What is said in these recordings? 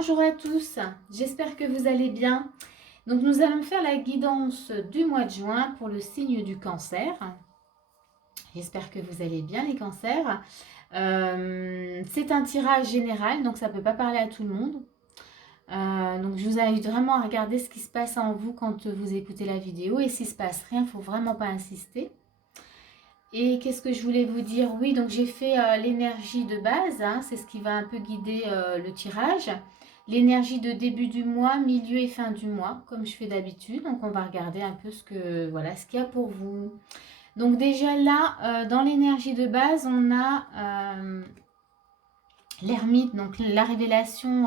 Bonjour à tous, j'espère que vous allez bien. Donc nous allons faire la guidance du mois de juin pour le signe du cancer. J'espère que vous allez bien les cancers. C'est un tirage général, donc ça ne peut pas parler à tout le monde. Donc je vous invite vraiment à regarder ce qui se passe en vous quand vous écoutez la vidéo. Et s'il ne se passe rien, il ne faut vraiment pas insister. Et qu'est-ce que je voulais vous dire? Oui, donc j'ai fait l'énergie de base, hein, c'est ce qui va un peu guider le tirage. L'énergie de début du mois, milieu et fin du mois, comme je fais d'habitude. Donc on va regarder un peu ce qu'il y a pour vous. Donc déjà là, dans l'énergie de base, on a l'ermite, donc la révélation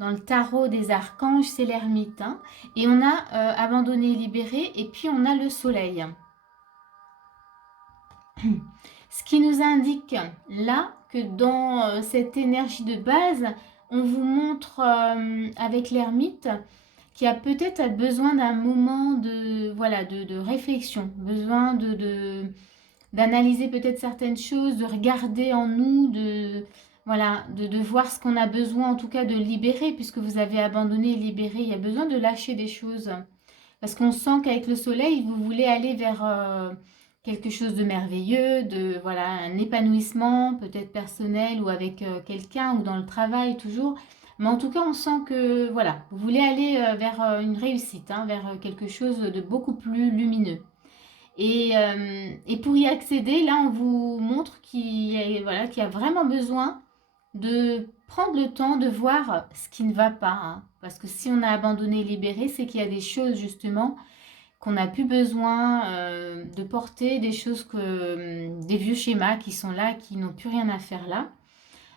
dans le tarot des archanges, c'est l'ermite. Hein, et on a abandonné et libéré, et puis on a le soleil. Ce qui nous indique là que dans cette énergie de base, on vous montre avec l'ermite qui a peut-être besoin d'un moment de réflexion, besoin d'analyser peut-être certaines choses, de regarder en nous, de voir ce qu'on a besoin en tout cas de libérer, puisque vous avez abandonné et libéré, il y a besoin de lâcher des choses. Parce qu'on sent qu'avec le soleil, vous voulez aller vers quelque chose de merveilleux, un épanouissement peut-être personnel ou avec quelqu'un ou dans le travail toujours. Mais en tout cas, on sent que vous voulez aller vers une réussite, hein, vers quelque chose de beaucoup plus lumineux. Et pour y accéder, là, on vous montre qu'il y a vraiment besoin de prendre le temps de voir ce qui ne va pas. Hein. Parce que si on a abandonné et libéré, c'est qu'il y a des choses justement qu'on n'a plus besoin de porter, des vieux schémas qui sont là, qui n'ont plus rien à faire là.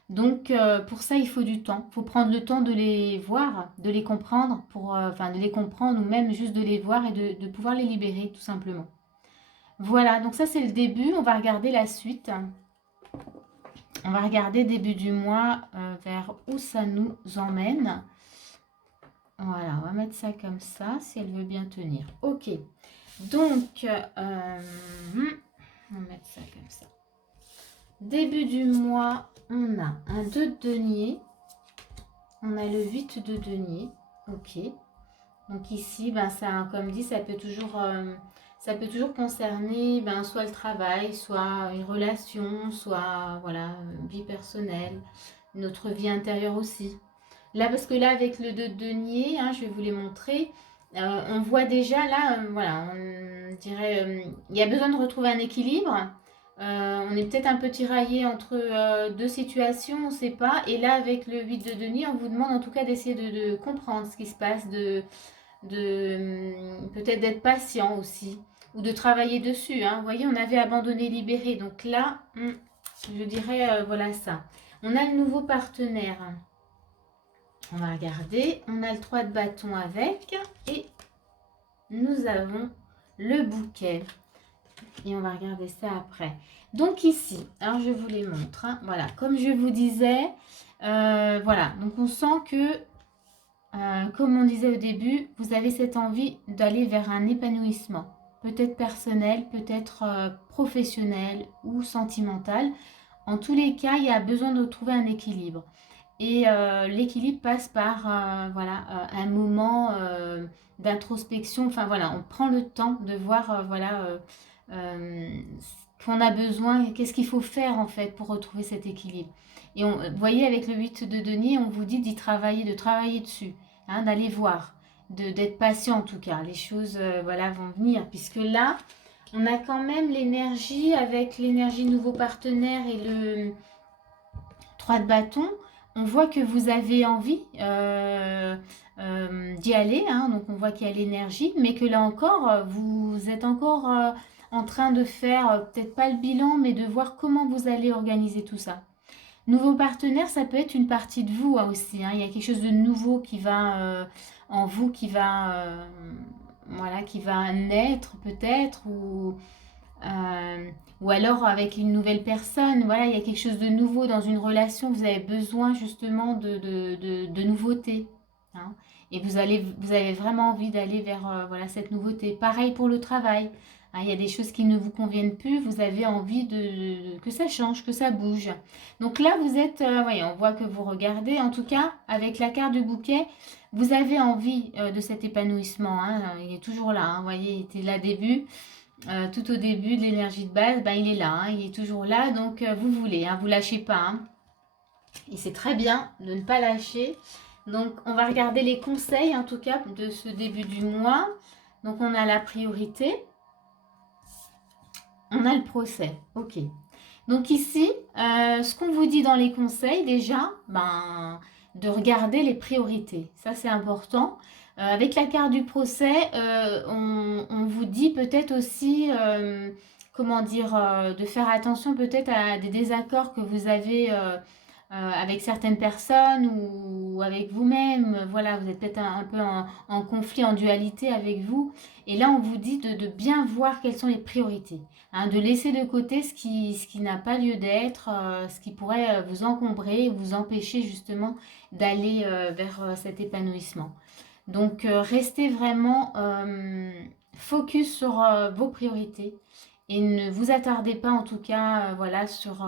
Donc pour ça, il faut du temps. Il faut prendre le temps de les voir, de les comprendre, de les comprendre ou même juste de les voir et de pouvoir les libérer tout simplement. Voilà, donc ça c'est le début. On va regarder la suite. On va regarder début du mois vers où ça nous emmène. Voilà, on va mettre ça comme ça, si elle veut bien tenir. Ok, donc, on va mettre ça comme ça. Début du mois, on a un 2 de denier. On a le 8 de denier. Ok. Donc ici, ça, comme dit, ça peut toujours concerner soit le travail, soit une relation, soit une vie personnelle, notre vie intérieure aussi. Là, parce que là, avec le 2 de denier, hein, je vais vous les montrer, on voit déjà là, on dirait, il y a besoin de retrouver un équilibre. On est peut-être un peu tiraillé entre deux situations, on ne sait pas. Et là, avec le 8 de denier, on vous demande en tout cas d'essayer de comprendre ce qui se passe, peut-être d'être patient aussi, ou de travailler dessus. Hein. Vous voyez, on avait abandonné, libéré. Donc là, je dirais, voilà ça. On a le nouveau partenaire. On va regarder. On a le 3 de bâton avec. Et nous avons le bouquet. Et on va regarder ça après. Donc ici, alors je vous les montre. Hein. Voilà, comme je vous disais, donc on sent que, comme on disait au début, vous avez cette envie d'aller vers un épanouissement. Peut-être personnel, peut-être professionnel ou sentimental. En tous les cas, il y a besoin de trouver un équilibre. Et l'équilibre passe par un moment d'introspection. Enfin voilà, on prend le temps de voir qu'on a besoin, qu'est-ce qu'il faut faire en fait pour retrouver cet équilibre. Et vous voyez, avec le 8 de denier, on vous dit d'y travailler, de travailler dessus, hein, d'aller voir, d'être patient en tout cas. Les choses vont venir, puisque là, on a quand même l'énergie avec l'énergie nouveau partenaire et le 3 de bâton. On voit que vous avez envie d'y aller, hein, donc on voit qu'il y a l'énergie, mais que là encore, vous êtes encore en train de faire, peut-être pas le bilan, mais de voir comment vous allez organiser tout ça. Nouveau partenaire, ça peut être une partie de vous aussi, hein. Il y a quelque chose de nouveau qui va en vous, qui va naître peut-être, ou alors avec une nouvelle personne. Voilà, il y a quelque chose de nouveau dans une relation. Vous avez besoin justement de nouveautés. Hein, et vous avez vraiment envie d'aller vers cette nouveauté. Pareil pour le travail. hein. Il y a des choses qui ne vous conviennent plus, vous avez envie que ça change, que ça bouge. Donc là, vous êtes, voyez, on voit que vous regardez, en tout cas, avec la carte du bouquet, vous avez envie de cet épanouissement, hein. Il est toujours là, hein. Vous voyez, il était là début. Tout au début de l'énergie de base, ben, il est là, hein, il est toujours là, donc vous voulez, hein, vous lâchez pas, hein. Et c'est très bien de ne pas lâcher. Donc on va regarder les conseils en tout cas de ce début du mois. Donc on a la priorité, on a le procès, ok. Donc ici, ce qu'on vous dit dans les conseils déjà, ben, de regarder les priorités, ça c'est important. Avec la carte du procès, on vous dit peut-être aussi, comment dire, de faire attention peut-être à des désaccords que vous avez avec certaines personnes ou avec vous-même. Voilà, vous êtes peut-être un peu en conflit, en dualité avec vous. Et là, on vous dit de bien voir quelles sont les priorités, hein, de laisser de côté ce qui n'a pas lieu d'être, ce qui pourrait vous encombrer, vous empêcher justement d'aller vers cet épanouissement. Donc, restez vraiment focus sur vos priorités et ne vous attardez pas en tout cas voilà, sur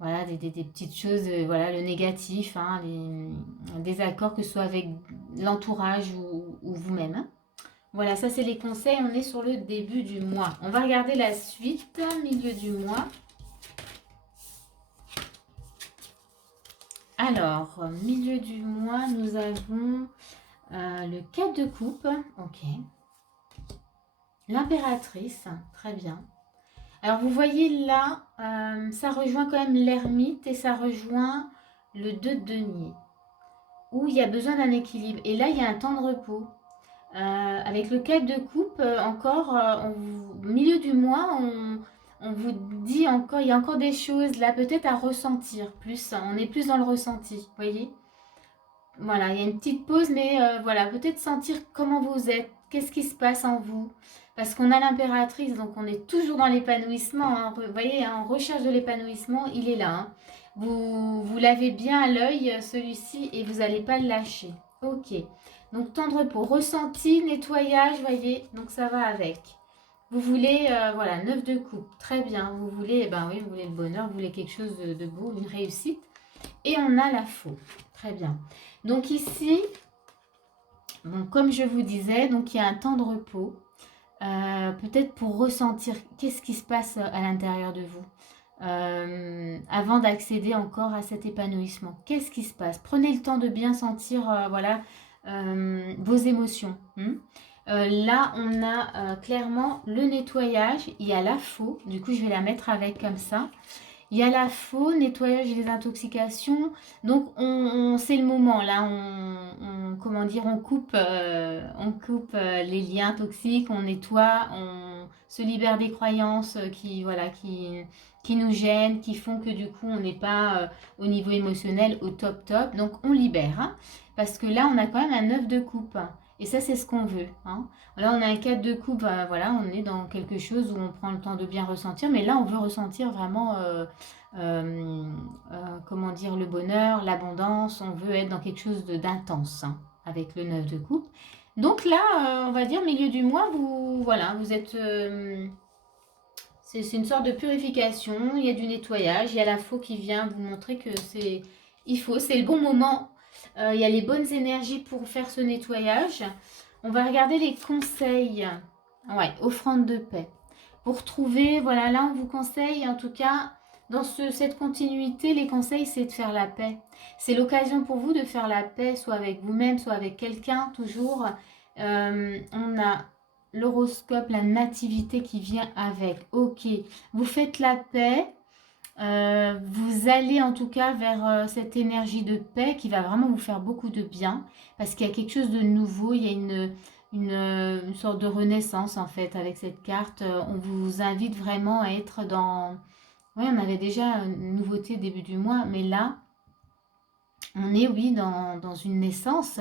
voilà, des petites choses, voilà, le négatif, hein, les désaccords, que ce soit avec l'entourage ou vous-même, hein. Voilà, ça c'est les conseils, on est sur le début du mois. On va regarder la suite, milieu du mois. Alors, milieu du mois, nous avons le 4 de coupe, ok. L'impératrice, très bien. Alors vous voyez là, ça rejoint quand même l'ermite et ça rejoint le 2 de denier, où il y a besoin d'un équilibre. Et là, il y a un temps de repos. Avec le 4 de coupe, encore, au milieu du mois, on vous dit encore, il y a encore des choses là peut-être à ressentir plus. On est plus dans le ressenti, vous voyez. Voilà, il y a une petite pause, mais voilà, peut-être sentir comment vous êtes, qu'est-ce qui se passe en vous. Parce qu'on a l'impératrice, donc on est toujours dans l'épanouissement, hein. Vous voyez, hein, en recherche de l'épanouissement, il est là, hein. Vous l'avez bien à l'œil, celui-ci, et vous n'allez pas le lâcher. Ok. Donc, temps de repos, ressenti, nettoyage, voyez, donc ça va avec. Vous voulez, voilà, 9 de coupe, très bien. Vous voulez, eh ben oui, vous voulez le bonheur, vous voulez quelque chose de beau, une réussite. Et on a la faux, très bien. Donc ici, bon, comme je vous disais, donc il y a un temps de repos, peut-être pour ressentir qu'est-ce qui se passe à l'intérieur de vous. Avant d'accéder encore à cet épanouissement. Qu'est-ce qui se passe? Prenez le temps de bien sentir voilà, vos émotions. Là, on a clairement le nettoyage. Il y a la faux. Du coup, je vais la mettre avec comme ça. Il y a la faux, nettoyage des intoxications. Donc, c'est le moment. Là, comment dire, on coupe les liens toxiques, on nettoie, on se libère des croyances voilà, qui nous gênent, qui font que du coup, on n'est pas au niveau émotionnel au top top. Donc, on libère, hein, parce que là, on a quand même un 9 de coupe. Et ça, c'est ce qu'on veut, hein. Là, on a un 4 de coupe, voilà, on est dans quelque chose où on prend le temps de bien ressentir. Mais là, on veut ressentir vraiment, comment dire, le bonheur, l'abondance. On veut être dans quelque chose d'intense, hein, avec le 9 de coupe. Donc là, on va dire, milieu du mois, voilà, vous êtes... c'est une sorte de purification, il y a du nettoyage, il y a la faux qui vient vous montrer que c'est le bon moment. Il y a les bonnes énergies pour faire ce nettoyage. On va regarder les conseils. Ouais, offrande de paix. Pour trouver, voilà, là on vous conseille, en tout cas, dans cette continuité, les conseils, c'est de faire la paix. C'est l'occasion pour vous de faire la paix, soit avec vous-même, soit avec quelqu'un, toujours. On a l'horoscope, la nativité qui vient avec. Ok, vous faites la paix. Vous allez en tout cas vers cette énergie de paix qui va vraiment vous faire beaucoup de bien parce qu'il y a quelque chose de nouveau, il y a une sorte de renaissance en fait avec cette carte. On vous invite vraiment à être dans... Oui, on avait déjà une nouveauté début du mois, mais là, on est oui dans une naissance,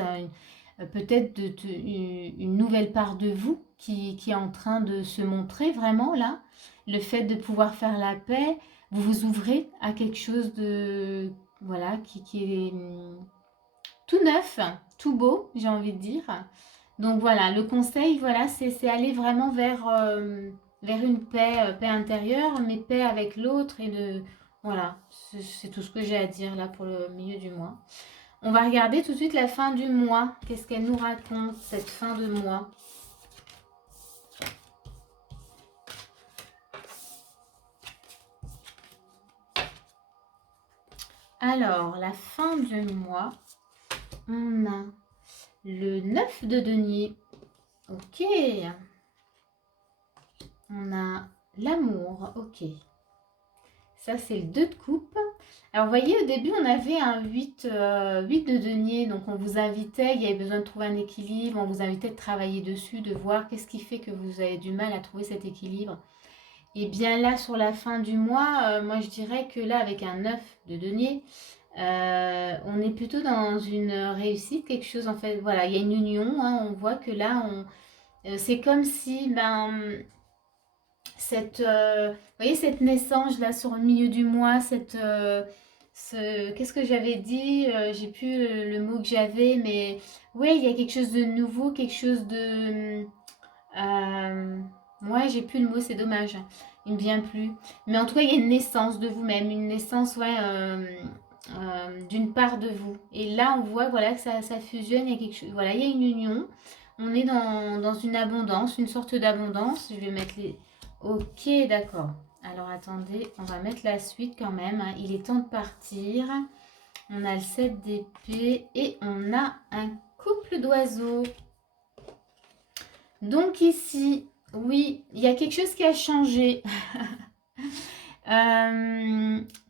peut-être une nouvelle part de vous qui est en train de se montrer vraiment là. Le fait de pouvoir faire la paix, vous vous ouvrez à quelque chose de, voilà, qui est tout neuf, tout beau, j'ai envie de dire. Donc voilà, le conseil, voilà, c'est aller vraiment vers vers une paix, paix intérieure, mais paix avec l'autre et de... Voilà, c'est tout ce que j'ai à dire là pour le milieu du mois. On va regarder tout de suite la fin du mois. Qu'est-ce qu'elle nous raconte, cette fin de mois? Alors, la fin du mois, on a le 9 de denier. Ok. On a l'amour. Ok. Ça, c'est le 2 de coupe. Alors, vous voyez, au début, on avait un 8, 8 de denier. Donc, on vous invitait, il y avait besoin de trouver un équilibre. On vous invitait de travailler dessus, de voir qu'est-ce qui fait que vous avez du mal à trouver cet équilibre. Et bien là, sur la fin du mois, moi, je dirais que là, avec un 9 de denier, on est plutôt dans une réussite, quelque chose, en fait. Voilà, il y a une union. Hein, on voit que là, c'est comme si, ben vous voyez, cette naissance là sur le milieu du mois, qu'est-ce que j'avais dit? J'ai plus le mot que j'avais, mais oui, il y a quelque chose de nouveau, quelque chose de... ouais, j'ai plus le mot, c'est dommage. Il me vient plus. Mais en tout cas, il y a une naissance de vous-même, une naissance, ouais, d'une part de vous. Et là, on voit, voilà, que ça fusionne, il y a quelque chose, voilà, il y a une union. On est dans une abondance, une sorte d'abondance. Je vais mettre les... Ok, d'accord. Alors, attendez, on va mettre la suite quand même. Hein. Il est temps de partir. On a le 7 d'épée et on a un couple d'oiseaux. Donc ici, oui, il y a quelque chose qui a changé.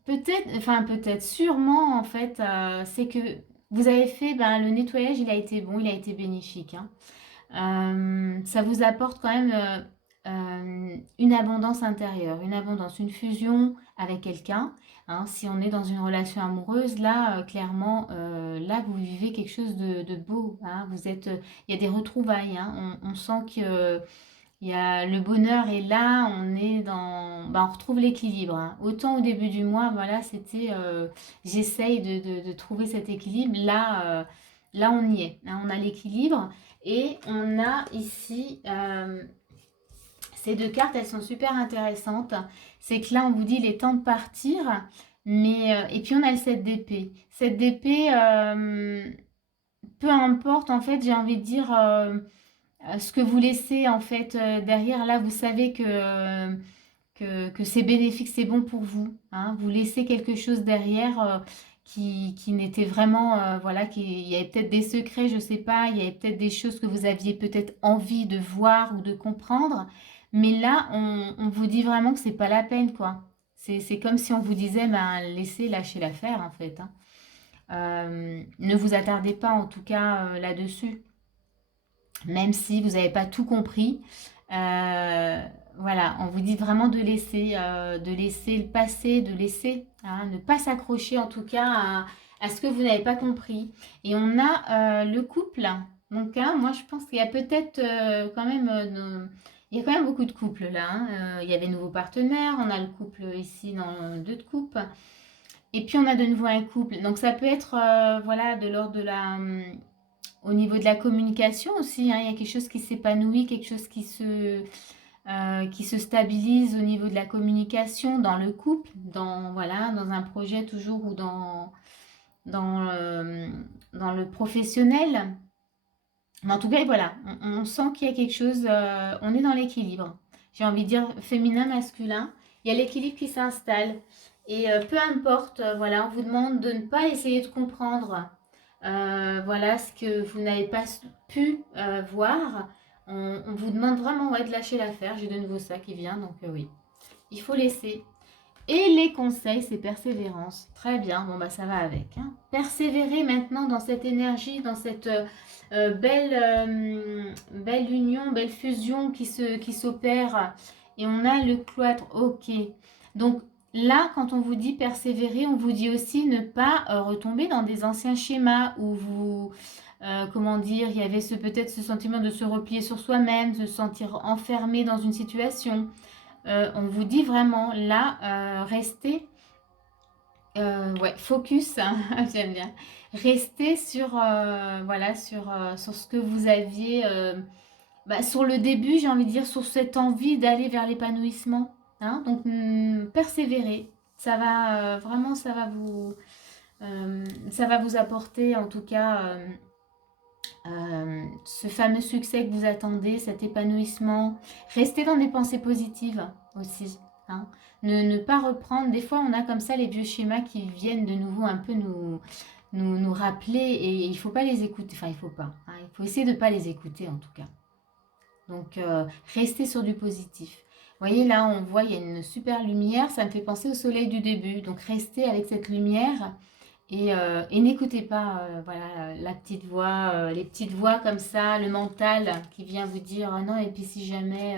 Peut-être, sûrement, en fait, c'est que vous avez fait, ben, le nettoyage, il a été bon, il a été bénéfique. Hein. Ça vous apporte quand même une abondance intérieure, une abondance, une fusion avec quelqu'un. Hein. Si on est dans une relation amoureuse, là, clairement, là, vous vivez quelque chose de beau. Hein. Il y a des retrouvailles. Hein. On sent que le bonheur est là, on est on retrouve l'équilibre. Hein. Autant au début du mois, voilà, c'était, j'essaye de trouver cet équilibre. Là, on y est. Hein. On a l'équilibre et on a ici ces deux cartes, elles sont super intéressantes. C'est que là, on vous dit il est temps de partir, mais et puis on a le 7 d'épée. 7 d'épée, peu importe, en fait, j'ai envie de dire. Ce que vous laissez en fait derrière, là, vous savez que c'est bénéfique, c'est bon pour vous. Hein. Vous laissez quelque chose derrière qui n'était vraiment, voilà, il y avait peut-être des secrets, je ne sais pas, il y avait peut-être des choses que vous aviez peut-être envie de voir ou de comprendre. Mais là, on vous dit vraiment que c'est pas la peine, quoi. C'est comme si on vous disait, ben, laissez lâcher l'affaire, en fait. Hein. Ne vous attardez pas, en tout cas, là-dessus même si vous n'avez pas tout compris. Euh, voilà, on vous dit vraiment de laisser le passé, de laisser, hein, ne pas s'accrocher en tout cas à ce que vous n'avez pas compris. Et on a le couple. Donc, hein, moi, je pense qu'il y a peut-être quand même... il y a quand même beaucoup de couples là. Hein. Il y a des nouveaux partenaires. On a le couple ici dans le 2 de coupe. Et puis, on a de nouveau un couple. Donc, ça peut être voilà, de l'ordre de la... au niveau de la communication aussi, hein, il y a quelque chose qui s'épanouit, quelque chose qui se stabilise au niveau de la communication dans le couple, voilà, dans un projet toujours ou dans, dans le professionnel. Mais en tout cas, voilà, on sent qu'il y a quelque chose, on est dans l'équilibre. J'ai envie de dire féminin, masculin. Il y a l'équilibre qui s'installe. Et peu importe, voilà, on vous demande de ne pas essayer de comprendre voilà ce que vous n'avez pas pu voir. On vous demande vraiment ouais, de lâcher l'affaire. J'ai de nouveau ça qui vient, donc oui, il faut laisser. Et les conseils, c'est persévérance. Très bien, bon bah ça va avec. Hein. Persévérer maintenant dans cette énergie, dans cette belle union, belle fusion qui s'opère. Et on a le cloître, ok. Donc là, quand on vous dit persévérer, on vous dit aussi ne pas retomber dans des anciens schémas où vous, comment dire, il y avait peut-être ce sentiment de se replier sur soi-même, de se sentir enfermé dans une situation. On vous dit vraiment là, restez, ouais, focus, hein, j'aime bien. Restez sur, voilà, sur ce que vous aviez bah, sur le début, j'ai envie de dire, sur cette envie d'aller vers l'épanouissement. Hein. Donc, persévérer. Ça va vraiment, ça va vous apporter en tout cas ce fameux succès que vous attendez, cet épanouissement. Restez dans des pensées positives aussi. Hein. Ne pas reprendre. Des fois, on a comme ça les vieux schémas qui viennent de nouveau un peu nous rappeler et il ne faut pas les écouter. Enfin, il faut pas. Hein. Il faut essayer de ne pas les écouter en tout cas. Donc, restez sur du positif. Vous voyez, là, on voit, il y a une super lumière. Ça me fait penser au soleil du début. Donc, restez avec cette lumière et n'écoutez pas voilà, la petite voix, les petites voix comme ça, le mental qui vient vous dire ah non, et puis si jamais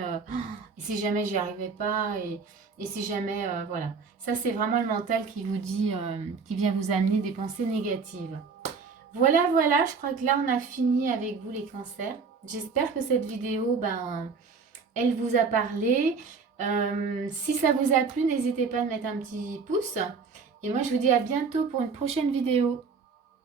j'y arrivais pas, et si jamais, voilà. Ça, c'est vraiment le mental qui vous dit, qui vient vous amener des pensées négatives. Voilà, voilà, je crois que là, on a fini avec vous les cancers. J'espère que cette vidéo, ben, elle vous a parlé. Si ça vous a plu, n'hésitez pas à mettre un petit pouce. Et moi, je vous dis à bientôt pour une prochaine vidéo.